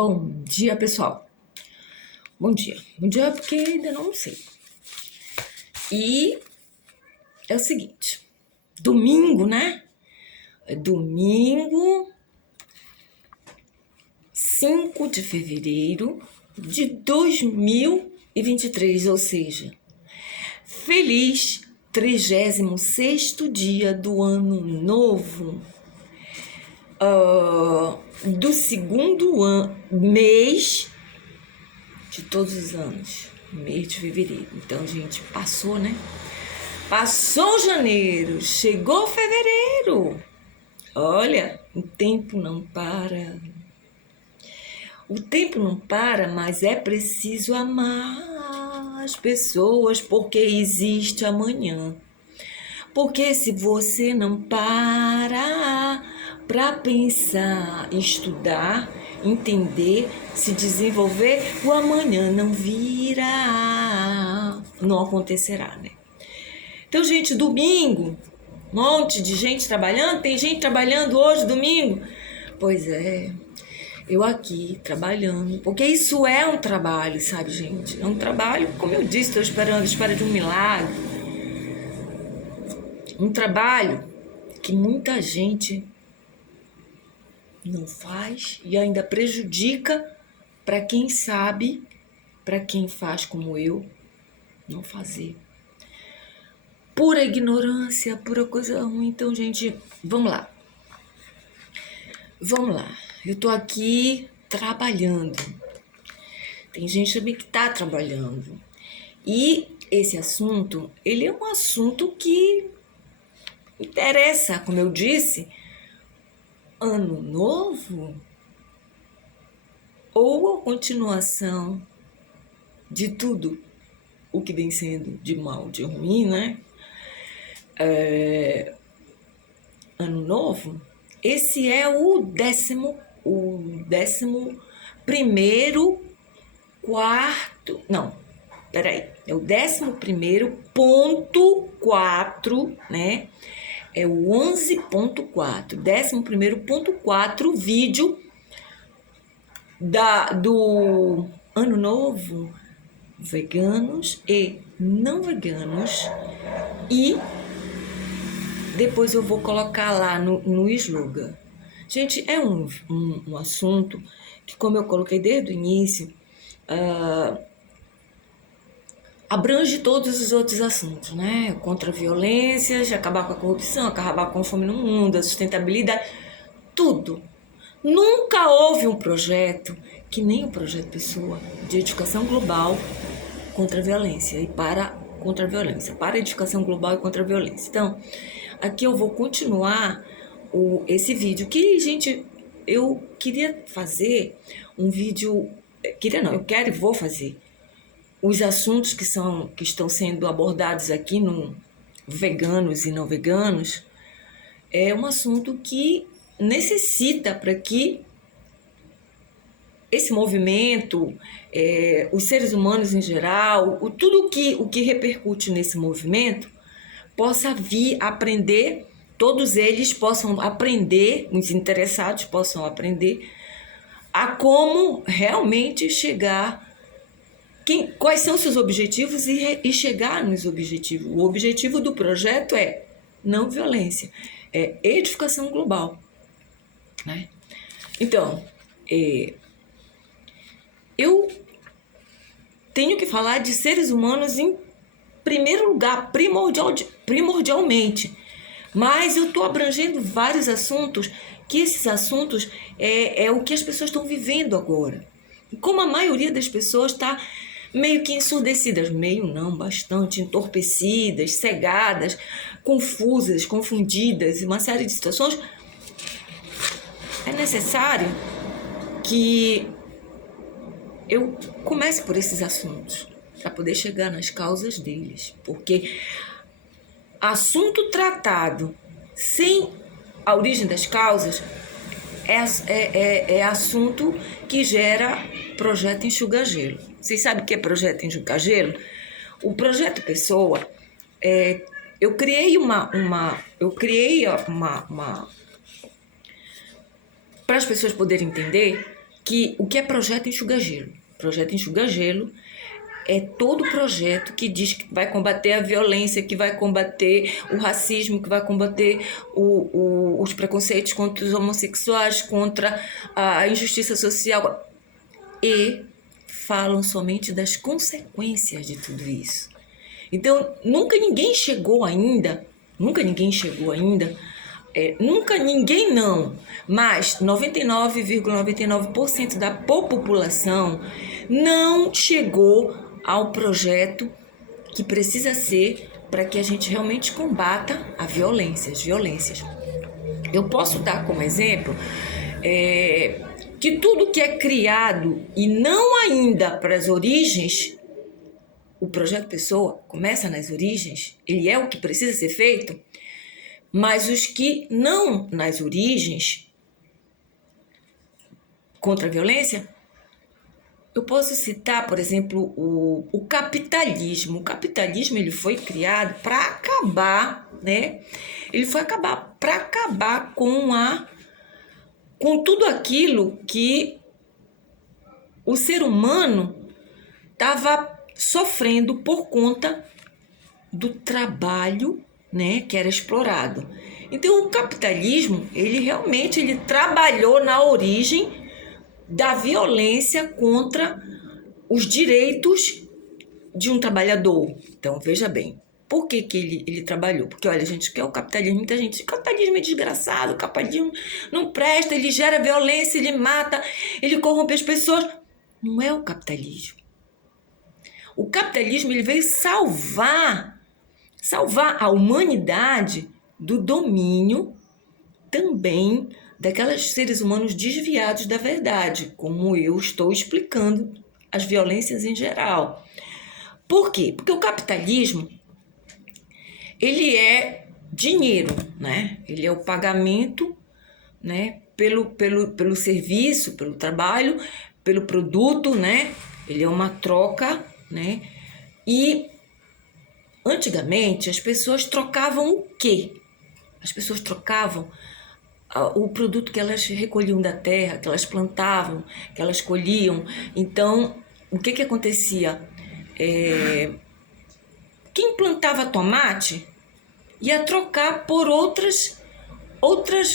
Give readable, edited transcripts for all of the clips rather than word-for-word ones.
Bom dia, pessoal. Bom dia. Bom dia porque ainda não sei. E é o seguinte, domingo, né? É domingo, 5 de fevereiro de 2023, ou seja, feliz 36º dia do ano novo, do segundo mês de todos os anos, mês de fevereiro. Então, gente, passou, né? Passou janeiro, chegou fevereiro. Olha, o tempo não para. O tempo não para, mas é preciso amar as pessoas porque existe amanhã. Porque se você não para pensar, estudar, entender, se desenvolver, o amanhã não virá, não acontecerá, né? Então, gente, domingo, um monte de gente trabalhando, tem gente trabalhando hoje, domingo? Pois é, eu aqui trabalhando, porque isso é um trabalho, sabe, gente? É um trabalho, como eu disse, estou espera de um milagre. Um trabalho que muita gente não faz e ainda prejudica para quem sabe, para quem faz como eu, não fazer. Pura ignorância, pura coisa ruim. Então, gente, vamos lá. Vamos lá. Eu tô aqui trabalhando. Tem gente também que tá trabalhando. E esse assunto, ele é um assunto que interessa, como eu disse, ano novo ou a continuação de tudo o que vem sendo de mal, de ruim, né? Ano novo, esse é o 11º, quarto, não, peraí, é o 11º.4, né? É o 11.4, 11º.4 vídeo do ano novo, veganos e não veganos, e depois eu vou colocar lá no slogan. Gente, é um assunto que, como eu coloquei desde o início, abrange todos os outros assuntos, né? Contra a violência, acabar com a corrupção, acabar com a fome no mundo, a sustentabilidade, tudo. Nunca houve um projeto, que nem o Projeto Pessoa, de educação global contra a violência e contra a violência, para a educação global e contra a violência. Então, aqui eu vou continuar esse vídeo que, gente, eu queria fazer um vídeo, eu quero e vou fazer os assuntos que estão sendo abordados aqui no Veganos e Não Veganos. É um assunto que necessita para que esse movimento, os seres humanos em geral, tudo o que repercute nesse movimento, possa vir aprender, todos eles possam aprender, os interessados possam aprender a como realmente chegar, quais são seus objetivos e chegar nos objetivos. O objetivo do projeto é não violência, é edificação global, né? Então, eu tenho que falar de seres humanos em primeiro lugar, primordialmente, mas eu estou abrangendo vários assuntos, que esses assuntos é o que as pessoas estão vivendo agora. E como a maioria das pessoas está meio que ensurdecidas, meio não, bastante entorpecidas, cegadas, confusas, confundidas, uma série de situações, é necessário que eu comece por esses assuntos, para poder chegar nas causas deles, porque assunto tratado sem a origem das causas é assunto que gera projeto enxuga-gelo. Vocês sabem o que é projeto enxuga-gelo? O Projeto Pessoa, eu criei para as pessoas poderem entender que o que é projeto Enxuga Gelo? Projeto Enxuga Gelo é todo projeto que diz que vai combater a violência, que vai combater o racismo, que vai combater os preconceitos contra os homossexuais, contra a injustiça social. E falam somente das consequências de tudo isso. Então, nunca ninguém chegou ainda, mas 99,99% da população não chegou ao projeto que precisa ser para que a gente realmente combata as violências. Eu posso dar como exemplo que tudo que é criado e não ainda para as origens, o Projeto Pessoa começa nas origens, ele é o que precisa ser feito, mas os que não nas origens contra a violência, eu posso citar, por exemplo, o capitalismo. O capitalismo ele foi criado para acabar, né? Ele foi para acabar com tudo aquilo que o ser humano estava sofrendo por conta do trabalho, né, que era explorado. Então, o capitalismo, ele realmente trabalhou na origem da violência contra os direitos de um trabalhador. Então, veja bem, por que ele trabalhou? Porque, olha, gente, que é o capitalismo, muita gente diz, o capitalismo é desgraçado, o capitalismo não presta, ele gera violência, ele mata, ele corrompe as pessoas. Não é o capitalismo. O capitalismo ele veio salvar a humanidade do domínio também daqueles seres humanos desviados da verdade, como eu estou explicando as violências em geral. Por quê? Porque o capitalismo ele é dinheiro, né? Ele é o pagamento, né? Pelo serviço, pelo trabalho, pelo produto, né? Ele é uma troca, né? E antigamente as pessoas trocavam o quê? As pessoas trocavam o produto que elas recolhiam da terra, que elas plantavam, que elas colhiam. Então, o que acontecia? Quem plantava tomate ia trocar por outras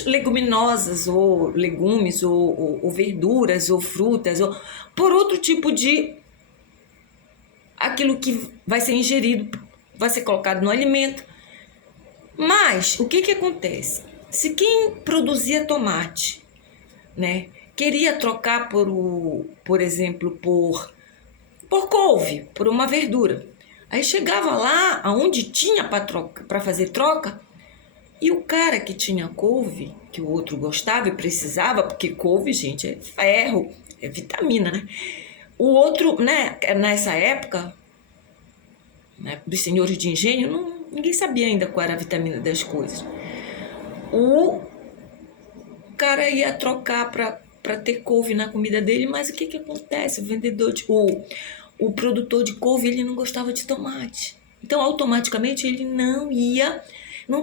leguminosas, ou legumes, ou verduras, ou frutas, ou por outro tipo de aquilo que vai ser ingerido, vai ser colocado no alimento. Mas o que acontece? Se quem produzia tomate, né, queria trocar por exemplo, por couve, por uma verdura, aí chegava lá aonde tinha para fazer troca, e o cara que tinha couve, que o outro gostava e precisava, porque couve, gente, é ferro, é vitamina, né? O outro, né, nessa época, né, dos senhores de engenho, ninguém sabia ainda qual era a vitamina das coisas. O cara ia trocar para ter couve na comida dele, mas o que acontece? O vendedor, o produtor de couve, ele não gostava de tomate. Então, automaticamente, ele não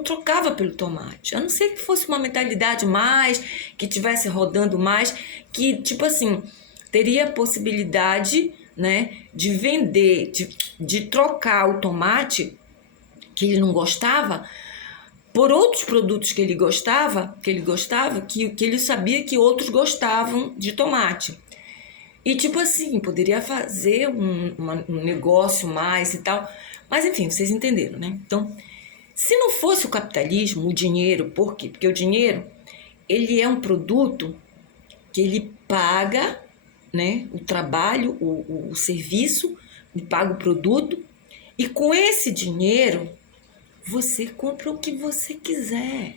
trocava pelo tomate. A não ser que fosse uma mentalidade mais, que tivesse rodando mais, que, tipo assim, teria a possibilidade, né, de vender, de trocar o tomate que ele não gostava por outros produtos que ele gostava, que ele sabia que outros gostavam de tomate. E, tipo assim, poderia fazer um negócio mais e tal. Mas, enfim, vocês entenderam, né? Então, se não fosse o capitalismo, o dinheiro, por quê? Porque o dinheiro, ele é um produto que ele paga, né, o trabalho, o serviço, ele paga o produto, e com esse dinheiro você compra o que você quiser.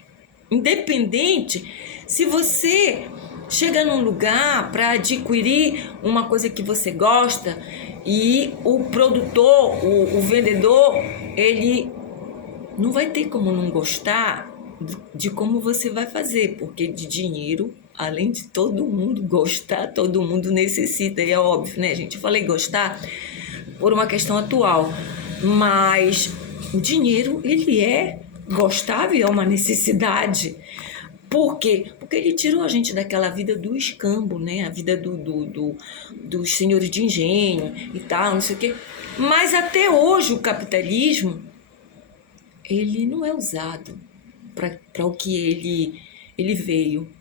Independente se você chega num lugar para adquirir uma coisa que você gosta e o produtor, o vendedor, ele não vai ter como não gostar de como você vai fazer, porque de dinheiro, além de todo mundo gostar, todo mundo necessita, e é óbvio, né, gente? Eu falei gostar por uma questão atual, mas o dinheiro, ele é gostável, é uma necessidade, Por quê? Porque ele tirou a gente daquela vida do escambo, né? A vida dos senhores de engenho e tal, não sei o quê. Mas até hoje o capitalismo, ele não é usado para o que ele veio.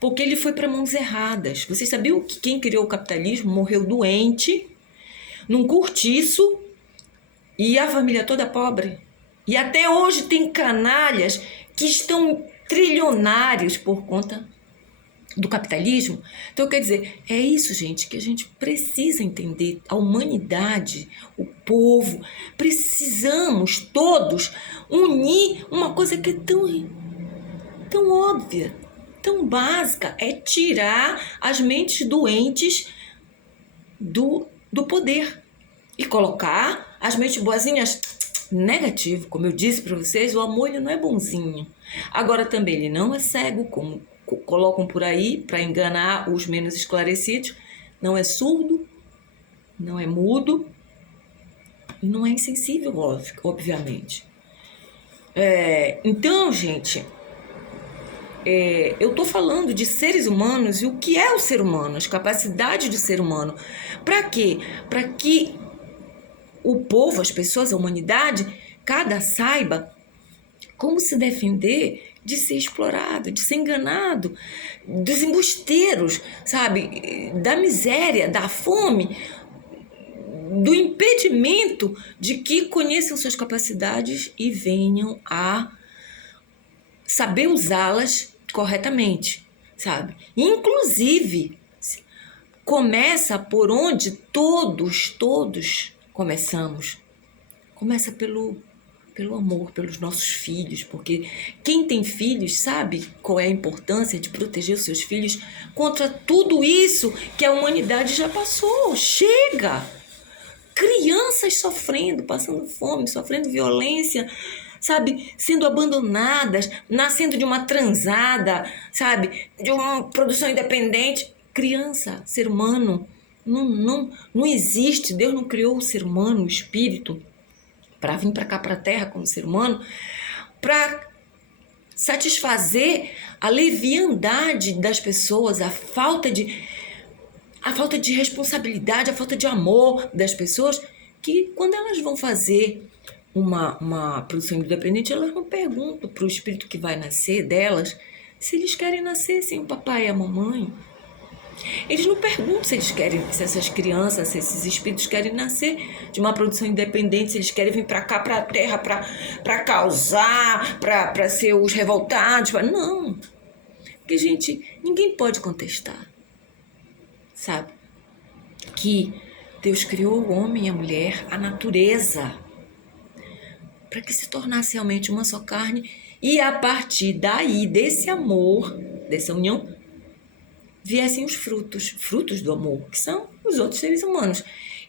Porque ele foi para mãos erradas. Vocês sabiam que quem criou o capitalismo morreu doente, num cortiço, e a família toda pobre? E até hoje tem canalhas que estão trilionários por conta do capitalismo. Então, quer dizer, é isso, gente, que a gente precisa entender. A humanidade, o povo, precisamos todos unir uma coisa que é tão óbvia, tão básica, é tirar as mentes doentes do poder e colocar as mentes boazinhas negativo. Como eu disse para vocês, o amor ele não é bonzinho. Agora também ele não é cego, como colocam por aí para enganar os menos esclarecidos. Não é surdo, não é mudo e não é insensível, obviamente. Então, gente, eu estou falando de seres humanos e o que é o ser humano, as capacidades do ser humano. Para quê? Para que o povo, as pessoas, a humanidade, cada saiba como se defender de ser explorado, de ser enganado, dos embusteiros, sabe? Da miséria, da fome, do impedimento de que conheçam suas capacidades e venham a saber usá-las corretamente, sabe? Inclusive, começa por onde todos começamos. Começa pelo amor, pelos nossos filhos, porque quem tem filhos sabe qual é a importância de proteger os seus filhos contra tudo isso que a humanidade já passou. Chega! Crianças sofrendo, passando fome, sofrendo violência, sabe? Sendo abandonadas, nascendo de uma transada, sabe? De uma produção independente. Criança, ser humano, não existe. Deus não criou o ser humano, o espírito, para vir para cá, para a Terra, como ser humano, para satisfazer a leviandade das pessoas, a falta de responsabilidade, a falta de amor das pessoas, que quando elas vão fazer uma produção independente, elas não perguntam para o espírito que vai nascer delas se eles querem nascer sem o papai e a mamãe. Eles não perguntam se eles querem, se essas crianças, se esses espíritos querem nascer de uma produção independente, se eles querem vir para cá, para a Terra, para causar, para ser os revoltados. Não. Porque, gente, ninguém pode contestar, sabe? Que Deus criou o homem e a mulher, a natureza, para que se tornasse realmente uma só carne e a partir daí, desse amor, dessa união, viessem os frutos do amor, que são os outros seres humanos.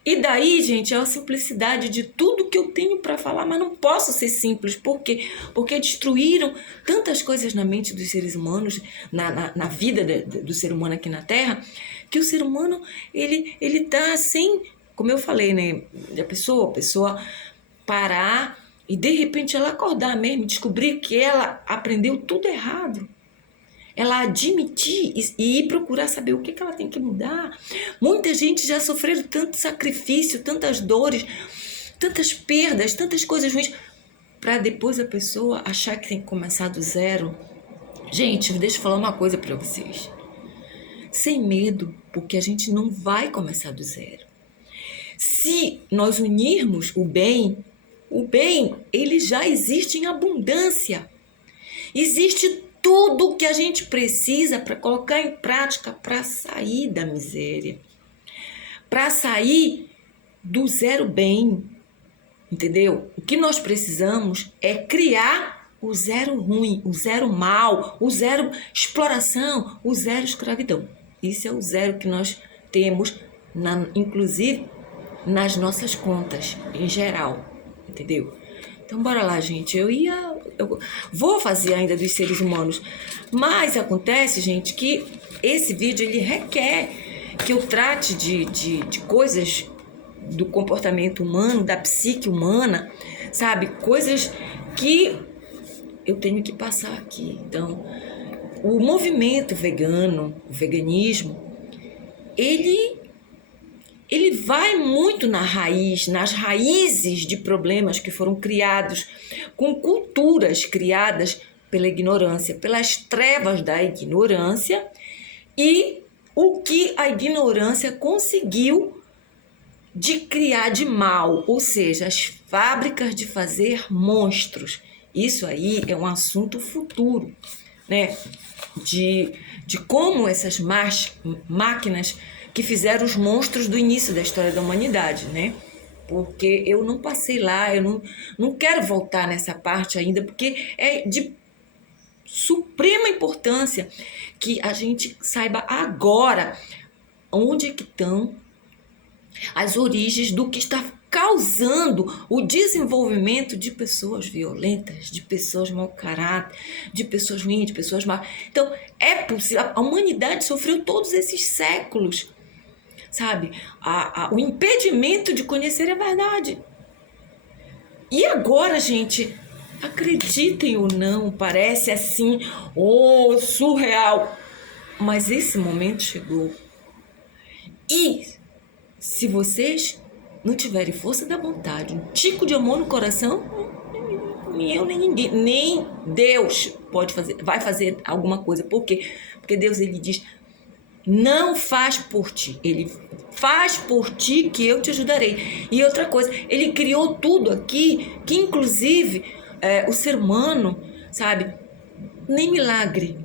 E daí, gente, é a simplicidade de tudo que eu tenho para falar, mas não posso ser simples. Por quê? Porque destruíram tantas coisas na mente dos seres humanos, na vida do ser humano aqui na Terra, que o ser humano, ele tá assim, como eu falei, né? A pessoa parar e de repente ela acordar mesmo, descobrir que ela aprendeu tudo errado. Ela admitir e ir procurar saber o que ela tem que mudar. Muita gente já sofreu tanto sacrifício, tantas dores, tantas perdas, tantas coisas ruins, para depois a pessoa achar que tem que começar do zero. Gente, deixa eu falar uma coisa para vocês. Sem medo, porque a gente não vai começar do zero. Se nós unirmos o bem, ele já existe em abundância. Existe tudo que a gente precisa para colocar em prática, para sair da miséria, para sair do zero bem, entendeu? O que nós precisamos é criar o zero ruim, o zero mal, o zero exploração, o zero escravidão. Isso é o zero que nós temos, inclusive nas nossas contas, em geral, entendeu? Então, bora lá, gente. Eu vou fazer ainda dos seres humanos. Mas acontece, gente, que esse vídeo, ele requer que eu trate de coisas do comportamento humano, da psique humana, sabe? Coisas que eu tenho que passar aqui. Então, o movimento vegano, o veganismo, ele vai muito na raiz, nas raízes de problemas que foram criados, com culturas criadas pela ignorância, pelas trevas da ignorância, e o que a ignorância conseguiu de criar de mal, ou seja, as fábricas de fazer monstros. Isso aí é um assunto futuro, né? De como essas máquinas que fizeram os monstros do início da história da humanidade, né? Porque eu não passei lá, eu não quero voltar nessa parte ainda, porque é de suprema importância que a gente saiba agora onde é que estão as origens do que está causando o desenvolvimento de pessoas violentas, de pessoas mau caráter, de pessoas ruins, de pessoas más. Então, é possível. A humanidade sofreu todos esses séculos, sabe? O impedimento de conhecer a verdade. E agora, gente, acreditem ou não, parece assim, surreal. Mas esse momento chegou. E se vocês não tiverem força da vontade, um tico de amor no coração, nem eu, nem ninguém, nem Deus vai fazer alguma coisa. Por quê? Porque Deus, ele diz, não faz por ti, ele faz por ti que eu te ajudarei. E outra coisa, ele criou tudo aqui, que inclusive o ser humano, sabe, nem milagre.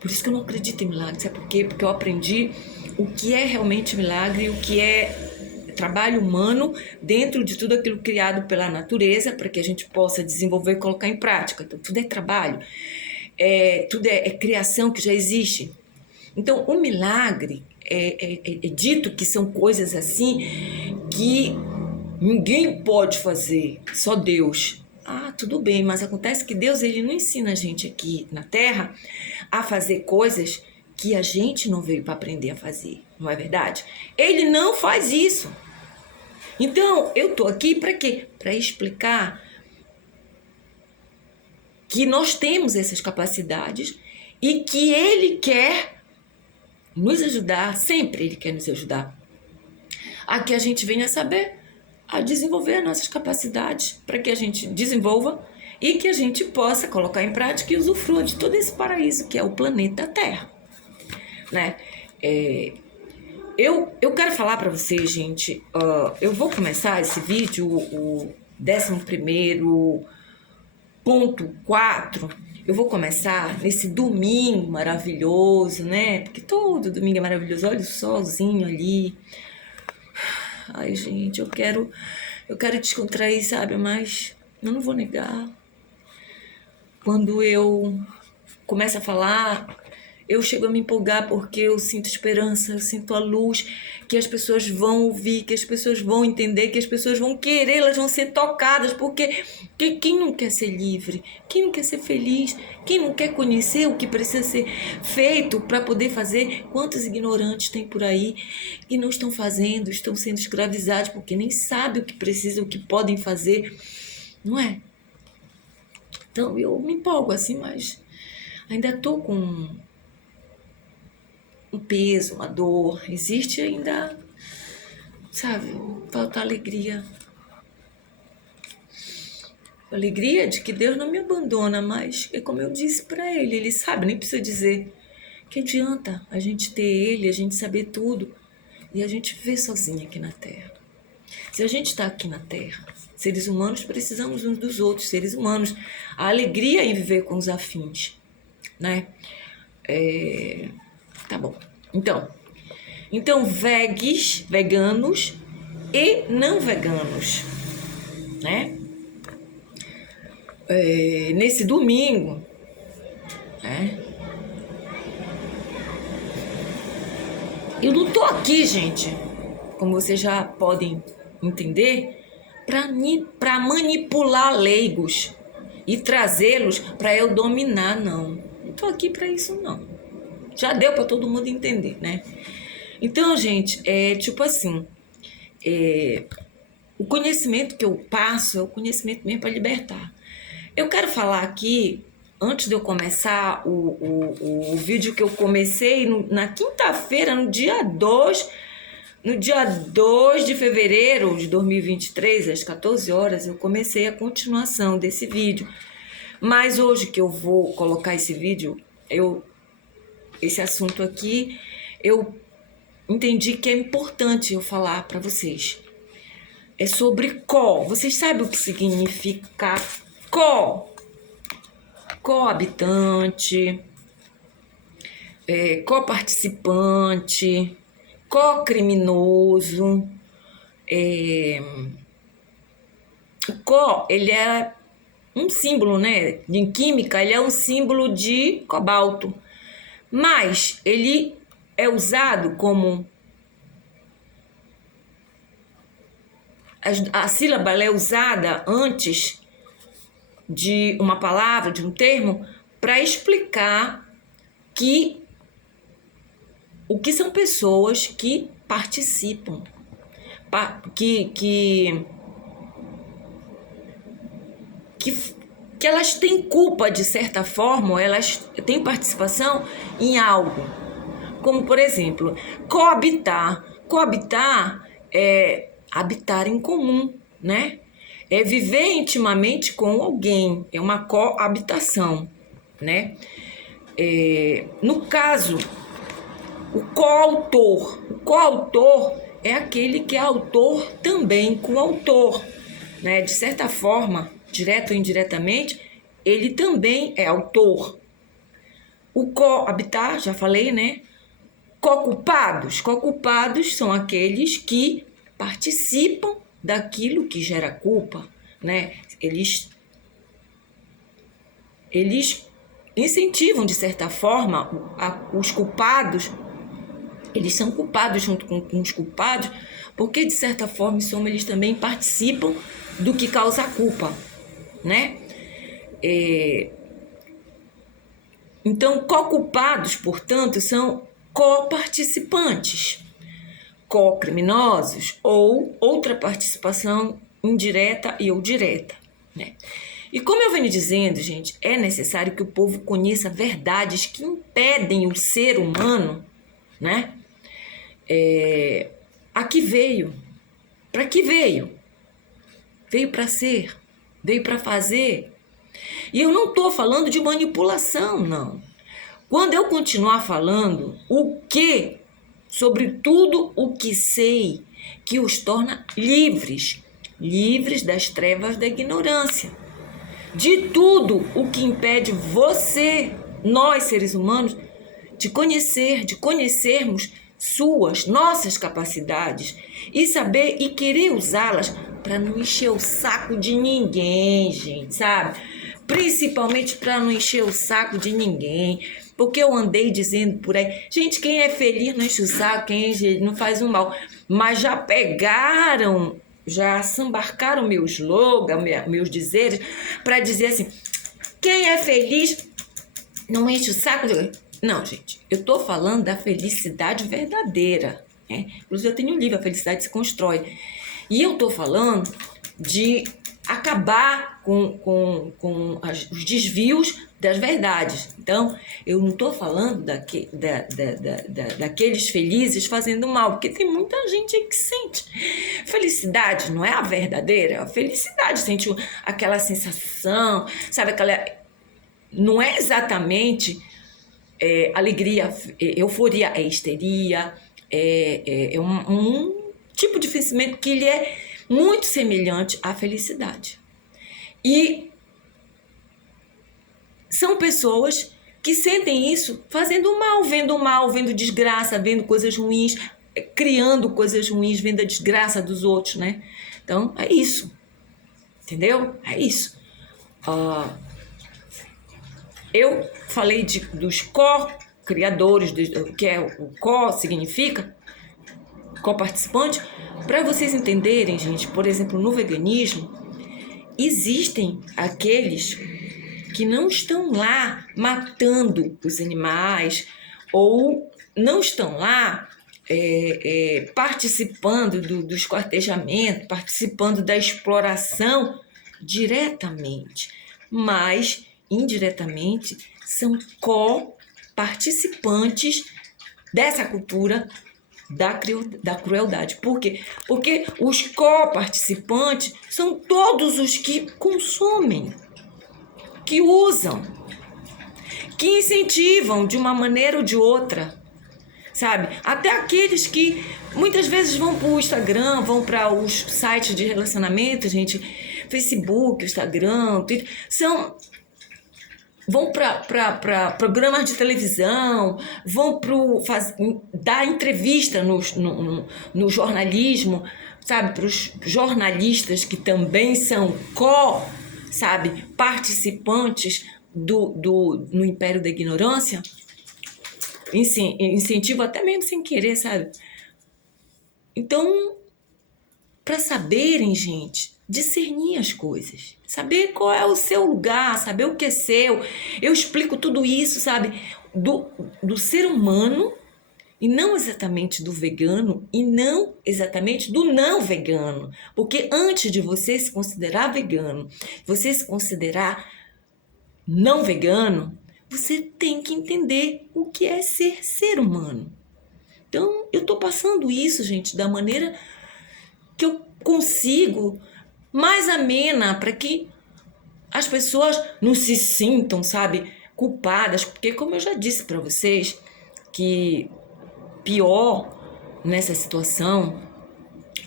Por isso que eu não acredito em milagre, sabe por quê? Porque eu aprendi o que é realmente milagre, o que é trabalho humano dentro de tudo aquilo criado pela natureza, para que a gente possa desenvolver e colocar em prática. Então, tudo é trabalho, tudo é criação que já existe. Então, o milagre é dito que são coisas assim que ninguém pode fazer, só Deus. Ah, tudo bem, mas acontece que Deus, ele não ensina a gente aqui na Terra a fazer coisas que a gente não veio para aprender a fazer, não é verdade? Ele não faz isso. Então, eu tô aqui para quê? Para explicar que nós temos essas capacidades e que ele quer nos ajudar, sempre ele quer nos ajudar, a que a gente venha saber, a desenvolver as nossas capacidades, para que a gente desenvolva e que a gente possa colocar em prática e usufrua de todo esse paraíso que é o planeta Terra, né? Eu quero falar para vocês, gente, eu vou começar esse vídeo, o 11º.4, eu vou começar nesse domingo maravilhoso, né? Porque todo domingo é maravilhoso, olha o solzinho ali. Ai, gente, eu quero descontrair, sabe? Mas eu não vou negar. Quando eu começo a falar, eu chego a me empolgar porque eu sinto esperança, eu sinto a luz, que as pessoas vão ouvir, que as pessoas vão entender, que as pessoas vão querer, elas vão ser tocadas, porque quem não quer ser livre? Quem não quer ser feliz? Quem não quer conhecer o que precisa ser feito para poder fazer? Quantos ignorantes tem por aí que não estão fazendo, estão sendo escravizados porque nem sabem o que precisam, o que podem fazer, não é? Então eu me empolgo assim, mas ainda estou com um peso, uma dor, existe ainda, sabe, falta alegria. Alegria de que Deus não me abandona, mas é como eu disse para ele sabe, nem precisa dizer. Que adianta a gente ter ele, a gente saber tudo e a gente viver sozinho aqui na Terra. Se a gente está aqui na Terra, seres humanos precisamos uns dos outros, seres humanos. A alegria em viver com os afins, né? Tá bom. Então veganos e não veganos, né? Nesse domingo, né? Eu não tô aqui, gente, como vocês já podem entender, para manipular leigos e trazê-los para eu dominar, não. Não tô aqui para isso, não. Já deu para todo mundo entender, né? Então, gente, tipo assim, o conhecimento que eu passo é o conhecimento mesmo para libertar. Eu quero falar aqui antes de eu começar o vídeo que eu comecei na quinta-feira, no dia 2 de fevereiro de 2023, às 14 horas, eu comecei a continuação desse vídeo. Mas hoje que eu vou colocar esse vídeo, esse assunto aqui, eu entendi que é importante eu falar para vocês. É sobre co. Vocês sabem o que significa co? Co-habitante, co-participante, co-criminoso. O co, ele é um símbolo, né? Em química, ele é um símbolo de cobalto. Mas ele é usado como... A sílaba ela é usada antes de uma palavra, de um termo, para explicar o que são pessoas que participam, que elas têm culpa, de certa forma, elas têm participação em algo. Como, por exemplo, coabitar. Coabitar é habitar em comum, né? É viver intimamente com alguém, é uma coabitação, né? No caso, o coautor. O coautor é aquele que é autor também com o autor, né? De certa forma, direto ou indiretamente, ele também é autor. O coabitar, já falei, né? Co-culpados. Co-culpados são aqueles que participam daquilo que gera culpa, né? Eles incentivam, de certa forma, os culpados, eles são culpados junto com os culpados, porque, de certa forma, eles também participam do que causa a culpa, né? Então, co-culpados, portanto, são co-participantes, co-criminosos ou outra participação indireta e ou direta, né? E como eu venho dizendo, gente, é necessário que o povo conheça verdades que impedem o ser humano, né? A que veio? Para que veio? Veio para ser, veio para fazer. E eu não estou falando de manipulação, não. Quando eu continuar falando o que, sobre tudo o que sei, que os torna livres, livres das trevas da ignorância, de tudo o que impede você, nós seres humanos, de conhecermos nossas capacidades e saber e querer usá-las para não encher o saco de ninguém, gente, sabe? Principalmente para não encher o saco de ninguém. Porque eu andei dizendo por aí, gente, quem é feliz não enche o saco, quem não faz o mal. Mas já pegaram, já sambarcaram meu slogan, meus dizeres, para dizer assim, quem é feliz não enche o saco. Não, gente, eu tô falando da felicidade verdadeira, né? Inclusive eu tenho um livro, A Felicidade se Constrói. E eu tô falando de acabar com os desvios das verdades. Então, eu não estou falando daqueles felizes fazendo mal, porque tem muita gente aí que sente. Felicidade não é a verdadeira. A felicidade sente aquela sensação, sabe? Não é exatamente alegria, euforia, é histeria, é um tipo de sentimento que ele é muito semelhante à felicidade. E são pessoas que sentem isso fazendo mal, vendo desgraça, vendo coisas ruins, criando coisas ruins, vendo a desgraça dos outros, né? Então, é isso. Entendeu? É isso. Eu falei dos co-criadores, que é o co significa co-participante, para vocês entenderem, gente, por exemplo, no veganismo, existem aqueles que não estão lá matando os animais ou não estão lá participando do esquartejamento, participando da exploração diretamente, mas indiretamente, são co-participantes dessa cultura da crueldade. Por quê? Porque os co-participantes são todos os que consomem, que usam, que incentivam de uma maneira ou de outra, sabe? Até aqueles que muitas vezes vão para o Instagram, vão para os sites de relacionamento, gente, Facebook, Instagram, Twitter, vão para programas de televisão, vão dar entrevista no jornalismo, sabe? Para os jornalistas que também são participantes no império da ignorância, incentivo até mesmo sem querer, sabe? Então, para saberem, gente, discernir as coisas, saber qual é o seu lugar, saber o que é seu. Eu explico tudo isso, sabe, do ser humano, e não exatamente do vegano, e não exatamente do não vegano. Porque antes de você se considerar vegano, você se considerar não vegano, você tem que entender o que é ser humano. Então, eu tô passando isso, gente, da maneira que eu consigo, mais amena, para que as pessoas não se sintam, sabe, culpadas. Porque, como eu já disse para vocês, que pior nessa situação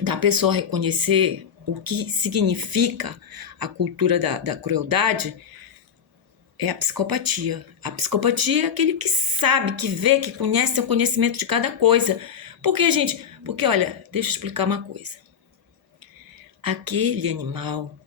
da pessoa reconhecer o que significa a cultura da crueldade é a psicopatia. A psicopatia é aquele que sabe, que vê, que conhece, tem o conhecimento de cada coisa. Por quê, gente? Porque, olha, deixa eu explicar uma coisa. Aquele animal,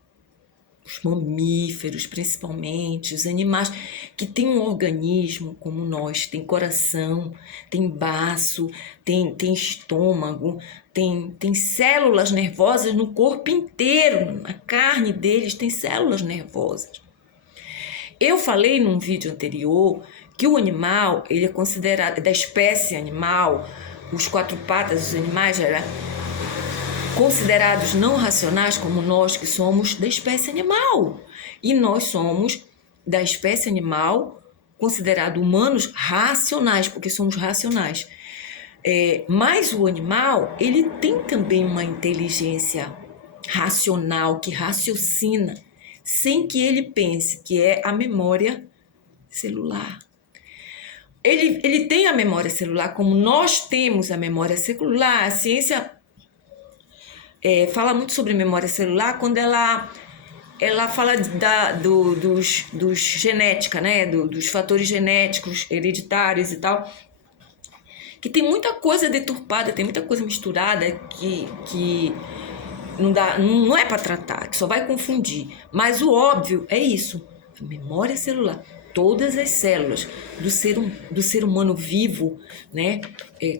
os mamíferos principalmente, os animais que têm um organismo como nós, tem coração, tem baço, tem estômago, tem células nervosas no corpo inteiro, na carne deles tem células nervosas. Eu falei num vídeo anterior que o animal, ele é considerado, da espécie animal, os quatro patas dos animais eram considerados não racionais, como nós que somos da espécie animal. E nós somos da espécie animal considerados humanos racionais, porque somos racionais. Mas o animal, ele tem também uma inteligência racional, que raciocina, sem que ele pense, que é a memória celular. Ele tem a memória celular como nós temos a memória celular. A ciência fala muito sobre memória celular quando ela fala dos genética, né? Dos fatores genéticos hereditários e tal, que tem muita coisa deturpada, tem muita coisa misturada que não é para tratar, que só vai confundir. Mas o óbvio é isso, a memória celular. Todas as células do ser humano vivo, né?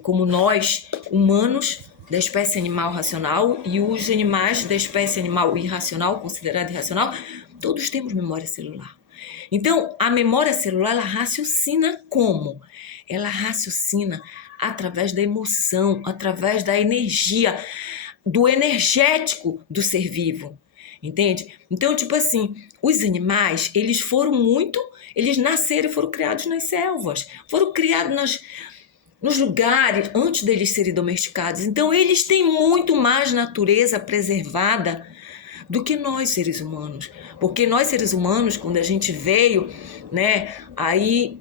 Como nós, humanos, da espécie animal racional, e os animais da espécie animal irracional, considerada irracional, todos temos memória celular. Então, a memória celular, ela raciocina como? Ela raciocina através da emoção, através da energia, do energético do ser vivo, entende? Então, tipo assim, os animais, eles nasceram e foram criados nas selvas, foram criados nos lugares antes deles serem domesticados. Então, eles têm muito mais natureza preservada do que nós, seres humanos. Porque nós, seres humanos, quando a gente veio, né, aí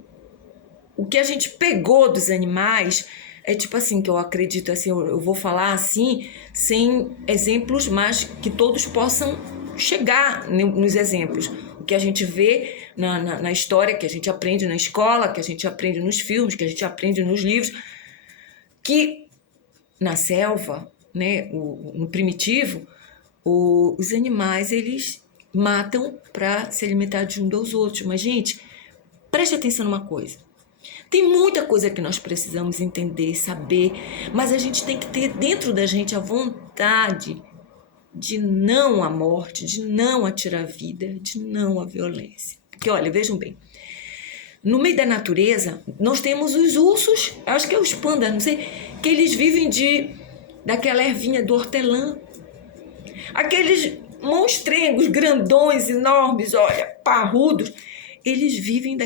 o que a gente pegou dos animais é tipo assim, que eu acredito assim, eu vou falar assim, sem exemplos, mas que todos possam chegar nos exemplos. O que a gente vê na história, que a gente aprende na escola, que a gente aprende nos filmes, que a gente aprende nos livros, que na selva, né, no primitivo, os animais, eles matam para se alimentar de um dos outros. Mas, gente, preste atenção numa coisa. Tem muita coisa que nós precisamos entender, saber, mas a gente tem que ter dentro da gente a vontade de não à morte, de não a tirar a vida, de não à violência. Porque, olha, vejam bem, no meio da natureza, nós temos os ursos, acho que é os pandas, não sei, que eles vivem daquela ervinha do hortelã. Aqueles monstrengos grandões, enormes, olha, parrudos, eles vivem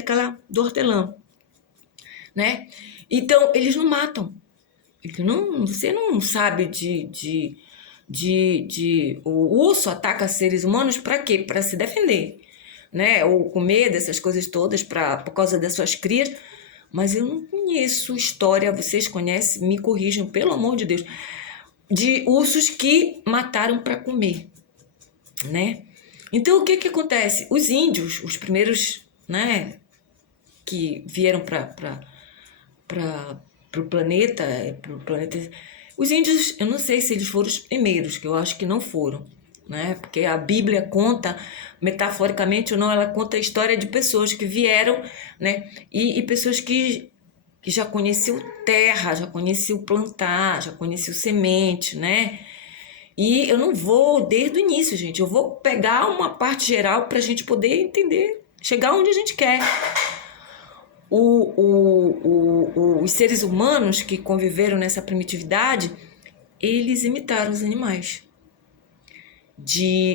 do hortelã, né? Então, eles não matam. Você não sabe o urso ataca seres humanos para quê? Para se defender, né? Ou comer dessas coisas todas por causa das suas crias. Mas eu não conheço história, vocês conhecem, me corrijam, pelo amor de Deus, de ursos que mataram para comer, né? Então, o que acontece? Os índios, os primeiros, né, que vieram para o planeta, os índios, eu não sei se eles foram os primeiros, que eu acho que não foram, né? Porque a Bíblia conta, metaforicamente ou não, ela conta a história de pessoas que vieram, né? E pessoas que já conheciam terra, já conheciam plantar, já conheciam semente, né? E eu não vou desde o início, gente. Eu vou pegar uma parte geral para a gente poder entender, chegar onde a gente quer. Os seres humanos que conviveram nessa primitividade, eles imitaram os animais.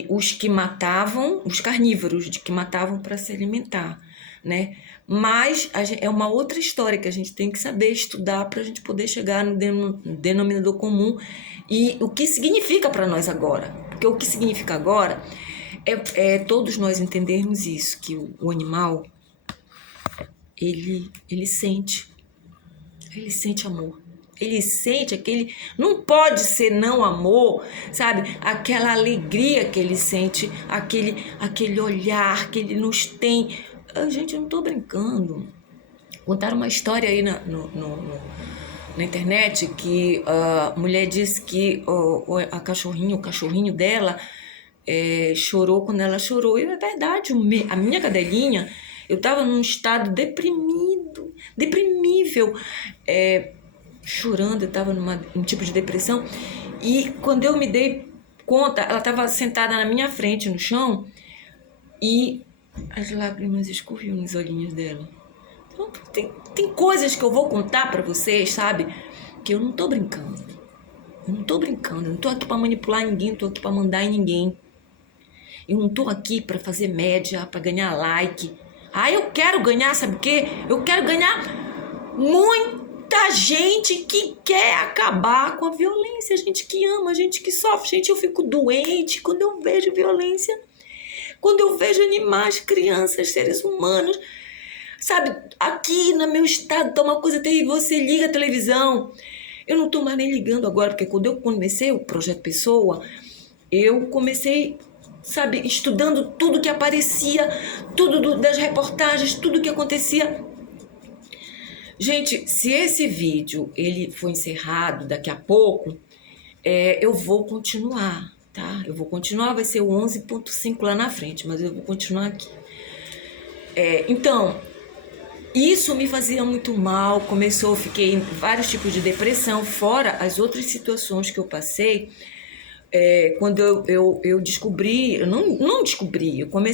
Os que matavam, os carnívoros, de que matavam para se alimentar, né? Mas é uma outra história que a gente tem que saber estudar para a gente poder chegar no denominador comum e o que significa para nós agora. Porque o que significa agora é todos nós entendermos isso, que o animal, ele sente amor. Ele sente aquele... Não pode ser não amor, sabe? Aquela alegria que ele sente, aquele olhar que ele nos tem. Gente, eu não tô brincando. Contaram uma história aí na internet que a mulher disse que o cachorrinho dela chorou quando ela chorou. E é verdade, a minha cadelinha, eu tava num estado deprimível, chorando, eu estava num tipo de depressão, e quando eu me dei conta, ela estava sentada na minha frente no chão e as lágrimas escorriam nos olhinhos dela. Então, tem coisas que eu vou contar para vocês, sabe, que eu não tô brincando, eu não tô aqui para manipular ninguém, não tô aqui para mandar em ninguém, eu não tô aqui para fazer média, para ganhar like. Eu quero ganhar, sabe o quê? Eu quero ganhar muita gente que quer acabar com a violência, gente que ama, gente que sofre. Gente, eu fico doente quando eu vejo violência, quando eu vejo animais, crianças, seres humanos, sabe? Aqui no meu estado tá uma coisa terrível. Você liga a televisão, eu não tô mais nem ligando agora, porque quando eu comecei o Projeto Pessoa, eu comecei, sabe, estudando tudo que aparecia, tudo das reportagens, tudo que acontecia. Gente, se esse vídeo ele for encerrado daqui a pouco, eu vou continuar, tá? Eu vou continuar, vai ser o 11.5 lá na frente, mas eu vou continuar aqui. Então, isso me fazia muito mal, fiquei em vários tipos de depressão, fora as outras situações que eu passei. Quando eu descobri, eu não descobri, eu comecei